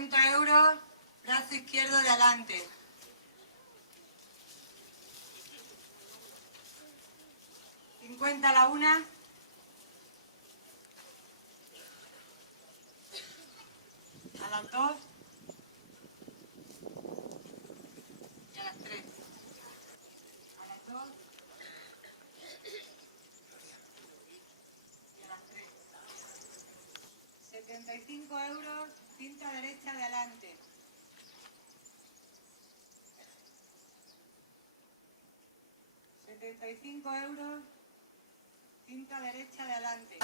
50 euros, brazo izquierdo de adelante. 50 a la una. A las 2. Y a las 3. A las 2. Y a las 3. 75 euros, cinta derecha de adelante. 75 euros, cinta derecha de adelante.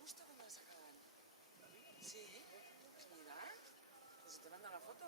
Justo cuando la sacaban. Sí, pues mira, pues te mando la foto.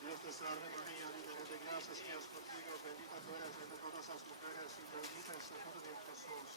Dios te salve María, llena de gracia, Señor es contigo, bendita tú eres entre todas las mujeres y bendito es el fruto de Jesús.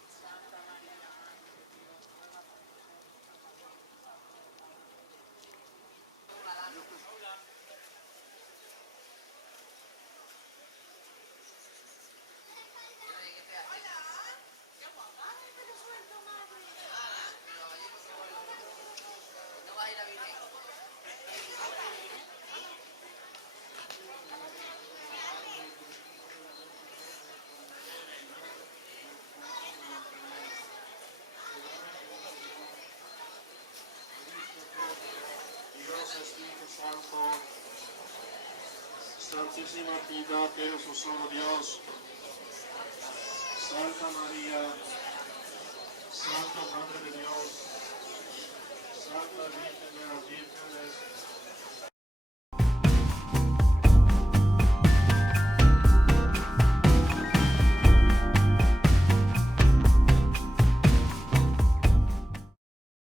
Dios Espíritu Santo, Santísima Trinidad, que eres un solo Dios, Santa María, Santa Madre de Dios, Santa Virgen de las Vírgenes,